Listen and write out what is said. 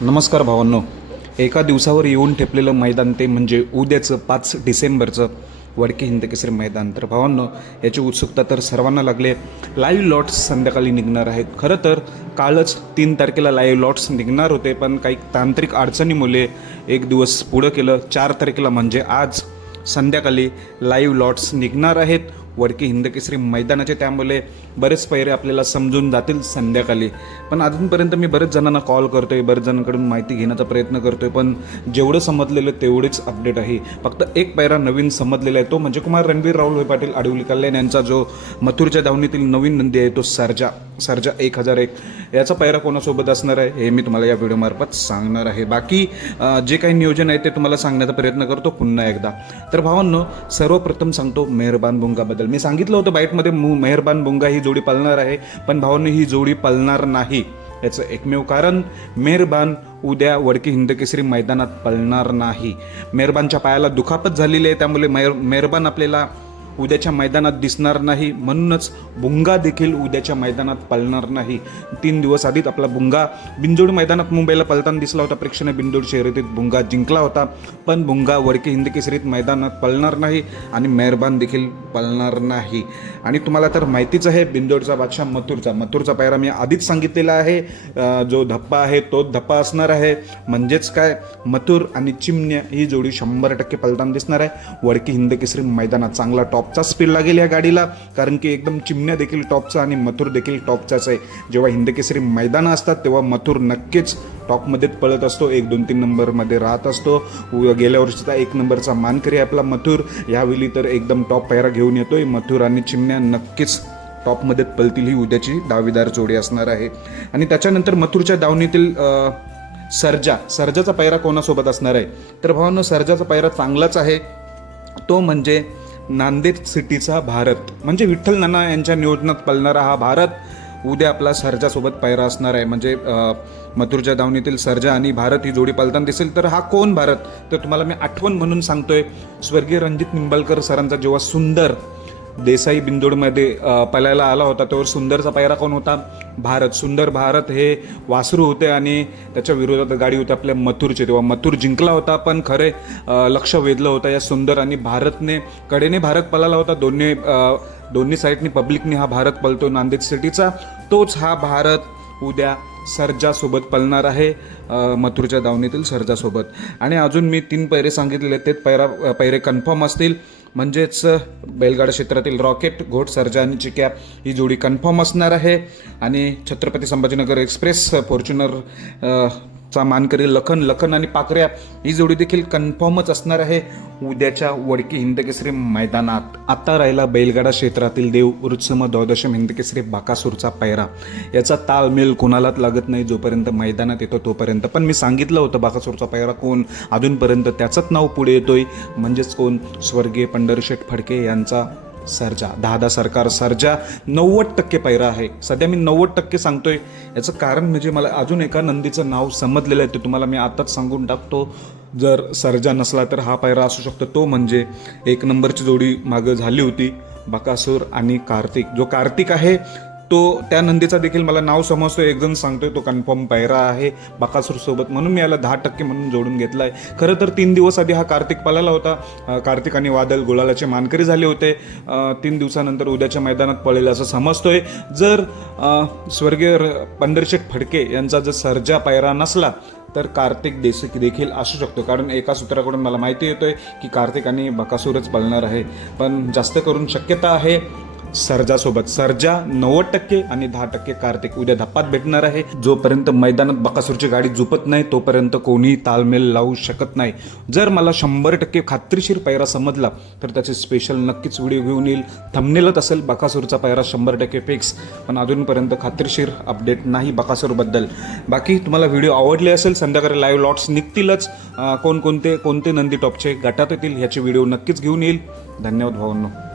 नमस्कार भावांनो. एका दिवसावर येऊन ठेपलेलं मैदान ते म्हणजे उद्याचं पाच डिसेंबरचं वडके हिंद केसरी मैदान. तर भावांनो याची उत्सुकता तर सर्वांना लागली आहे. लाईव्ह लॉट्स संध्याकाळी निघणार आहेत. खरं तर कालच तीन तारखेला लाईव्ह लॉट्स निघणार होते पण काही तांत्रिक अडचणीमुळे एक दिवस पुढं केलं. चार तारखेला म्हणजे आज संध्याकाळी लाईव्ह लॉट्स निघणार आहेत. वडकी हिंदकेसरी मैदानाचे त्यामुळे बरेच पैरे आपल्याला समजून जातील संध्याकाळी. पण अजूनपर्यंत मी बरेच जणांना कॉल करतोय बरेच जणांकडून माहिती घेण्याचा प्रयत्न करतोय पण जेवढं समजलेलं तेवढेच अपडेट आहे. फक्त एक पैरा नवीन समजलेला आहे तो म्हणजे कुमार रणवीर राहुल पाटील आडवली कल्याण यांचा जो मथुरच्या धावणीतील नवीन नंदी आहे तो सर्जा सर्जा एक हजार एक. याचा पैरा कोणासोबत असणार आहे हे मी तुम्हाला या व्हिडिओमार्फत सांगणार आहे. बाकी जे काही नियोजन आहे ते तुम्हाला सांगण्याचा प्रयत्न करतो पुन्हा एकदा. तर भावांनो सर्वप्रथम सांगतो मेहरबान बुंगाबद्दल. मी सांगितलं होतं बाईटमध्ये मु मेहरबान बुंगा ही जोडी पळणार आहे. पण भावांनी ही जोडी पळणार नाही. याचं एकमेव कारण मेहरबान उद्या वडकी हिंदकेसरी मैदानात पळणार नाही. मेहरबानच्या पायाला दुखापत झालेली आहे त्यामुळे मेहर मेहरबान आपल्याला उद्याच्या मैदानात दिसणार नाही म्हणूनच बुंगा देखील उद्याच्या मैदानात पळणार नाही. तीन दिवस आधीच आपला बुंगा बिंजोड मैदानात मुंबईला पळताना दिसला होता. प्रेक्षणीय बिंजोड शर्यतीत बुंगा जिंकला होता. पण बुंगा वडके हिंद केसरीत मैदानात पळणार नाही आणि मेहरबान देखील पळणार नाही. आणि तुम्हाला तर माहितीच आहे बिंजोडचा बादशाह मथुरचा. मथुरचा पायरा मी आधीच सांगितलेला आहे. जो धप्पा आहे तोच धप्पा असणार आहे. म्हणजेच काय? मथुर आणि चिमण्या ही जोडी शंभर टक्के पलताना दिसणार आहे. वडकी हिंद केसरी मैदानात चांगला टॉप टॉपचा स्पीड लागेल या गाडीला कारण की एकदम चिमण्या देखील टॉपचा आणि मथुर देखील टॉपचाच आहे. जेव्हा हिंदकेसरी मैदानं असतात तेव्हा मथुर नक्कीच टॉपमध्येच पळत असतो. एक दोन तीन नंबरमध्ये राहत असतो. गेल्या वर्षीचा एक नंबरचा मानकरी आपला मथुर. यावेळी तर एकदम टॉप पायरा घेऊन येतोय. मथुर आणि चिमण्या नक्कीच टॉपमध्ये पलतील ही उद्याची दावेदार जोडी असणार आहे. आणि त्याच्यानंतर मथुरच्या दावणीतील सर्जा सर्जाचा पायरा कोणासोबत असणार आहे? तर भावांनो सर्जाचा पायरा चांगलाच आहे. तो म्हणजे नांदेड सिटीचा भारत. म्हणजे विठ्ठल नाना यांच्या नियोजनात पळणारा हा भारत उद्या आपला सर्जासोबत पायरा असणार आहे. म्हणजे मथुरच्या दावणीतील सर्जा आणि भारत ही जोडी पालताना दिसेल. तर हा कोण भारत? तर तुम्हाला मी आठवण म्हणून सांगतोय स्वर्गीय रणजित निंबाळकर सरांचा जेव्हा सुंदर देसाई बिंदोडमध्ये पलायला पळायला आला होता. त्यावर सुंदरचा पायरा कोण होता? भारत. सुंदर भारत हे वासरू होते आणि त्याच्या विरोधात गाडी होती आपल्या मथुरचे. तेव्हा मथुर जिंकला होता पण खरे लक्ष वेधलं होतं या सुंदर आणि भारतने कडेने भारत पळाला होता. दोन्ही दोन्ही साईडनी पब्लिकने हा भारत पळतो नांदेड सिटीचा तोच हा भारत उद्या सर्जासोबत पळणार आहे मथुरच्या दावणीतील सर्जासोबत. आणि अजून मी तीन पैरे सांगितलेले ते पैरा पैरे कन्फर्म असतील. म्हणजेच बैलगाडा क्षेत्रातील रॉकेट घोट सर्जा आणि चिक्या ही जोडी कन्फर्म असणार आहे. आणि छत्रपती संभाजीनगर एक्सप्रेस फॉर्च्युनर चा मानकरी लखन लखन आणि पाकऱ्या ही जोडी देखील कन्फर्मच असणार आहे. उद्याच्या वडकी हिंदकेसरी मैदानात आता राहिला बैलगाडा क्षेत्रातील देव वृत्सम द्वादशम हिंदकेसरी बाकासूरचा पैरा याचा ताळमेल कोणालाच लागत नाही जोपर्यंत मैदानात येतो तोपर्यंत. पण मी सांगितलं होतं बाकासूरचा पैरा कोण अजूनपर्यंत त्याचंच नाव पुढे येतोय. म्हणजेच कोण? स्वर्गीय पंढरशेठ फडके यांचा सर्जा दहा दहा सरकार सर्जा नव्वद टक्के पैरा आहे. सध्या मी नव्वद टक्के सांगतोय. याचं कारण म्हणजे मला अजून एका नंदीचं नाव समजलेलं आहे ते तुम्हाला मी आताच सांगून टाकतो. जर सर्जा नसला तर हा पैरा असू शकतो. तो म्हणजे एक नंबरची जोडी मागं झाली होती बकासूर आणि कार्तिक. जो कार्तिक आहे तो त्या नंदीचा देखील मला नाव समजतो एक जण सांगतोय तो कन्फर्म पायरा आहे बकासूरसोबत म्हणून मी याला दहा टक्के म्हणून जोडून घेतला आहे खरं तर तीन दिवस आधी हा कार्तिक पळाला होता कार्तिक आणि वादल गुलालाचे मानकरी झाले होते. तीन दिवसानंतर उद्याच्या मैदानात पळेल असं समजतोय. जर स्वर्गीय र- पंढरशेठ फडके यांचा जर सर्जा पायरा नसला तर कार्तिक देसिक देखील असू शकतो. कारण एका सूत्राकडून मला माहिती येतोय की कार्तिक आणि बकासूरच पळणार आहे. पण जास्त करून शक्यता आहे सर्जासोबत. सर्जा नव्वद टक्के आणि दहा टक्के कार्तिक उद्या धप्पात भेटणार आहे. जोपर्यंत मैदानात बकासूरची गाडी झुपत नाही तोपर्यंत कोणीही तालमेल लावू शकत नाही. जर मला शंभर टक्के खात्रीशीर पैरा समजला तर त्याचे स्पेशल नक्कीच व्हिडिओ घेऊन येईल. थमनेलच असेल बकासूरचा पैरा शंभर टक्के फिक्स पण अजूनपर्यंत खात्रीशीर अपडेट नाही बकासूरबद्दल. बाकी तुम्हाला व्हिडिओ आवडले असेल संध्याकाळी लाईव्ह लॉट्स निघतीलच. कोणकोणते कोणते नंदी टॉपचे गटात येतील ह्याचे व्हिडिओ नक्कीच घेऊन येईल. धन्यवाद भावांनो.